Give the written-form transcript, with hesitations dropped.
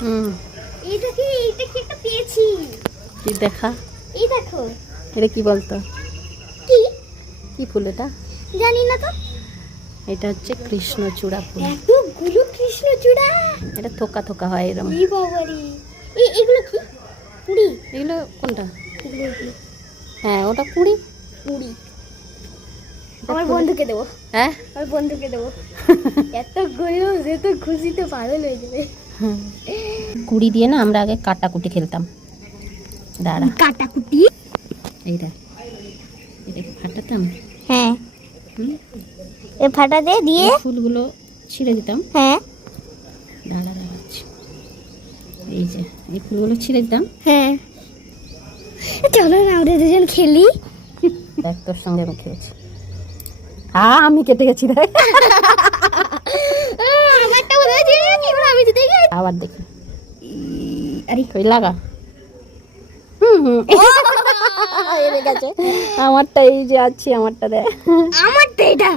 এটা কি একটা পেয়েছি। কি দেখা? এই দেখো। এটা কি বলতো? কি কি ফুল এটা? জানি না তো। এটা হচ্ছে কৃষ্ণচূড়া ফুল। এতগুলো কৃষ্ণচূড়া। এটা থোকা থোকা হয় এরকম। এই বাবারে, এগুলো কি কুড়ি? এগুলো কোনটা? এগুলো হ্যাঁ ওটা কুড়ি। কুড়ি আমার বন্ধুকে দেবো। হ্যাঁ আমার বন্ধুকে দেবো। এতগুলো যে তো খুশিতে পাগল হয়ে যাবে। কুড়ি দিয়ে না আমরা আগে কাটাকুটি খেলতাম। দাঁড়া, কাটাকুটি। এইটা এটাকে ফাটাতাম। হ্যাঁ, হুম, এ ফাটা দিয়ে এই ফুলগুলো ছিঁড়ে দিতাম। হ্যাঁ দাঁড়া দাঁড়াচ্ছি, এই যে এই ফুলগুলো ছিঁড়ে দিতাম। হ্যাঁ, চলো না আমরা দুজন খেলি। দেখ তোর সঙ্গে আমি খেয়েছি। আমি কেটে গেছি দেখ। আমারটা বোধহয় ছিঁড়ে গেছে, এবার আমি জিতে গেছি। আবার দেখি। আরে কই লাগা। হেরে গেছে। আমারটা এই যে আছে, আমারটা দেখ। আমারটা এটা।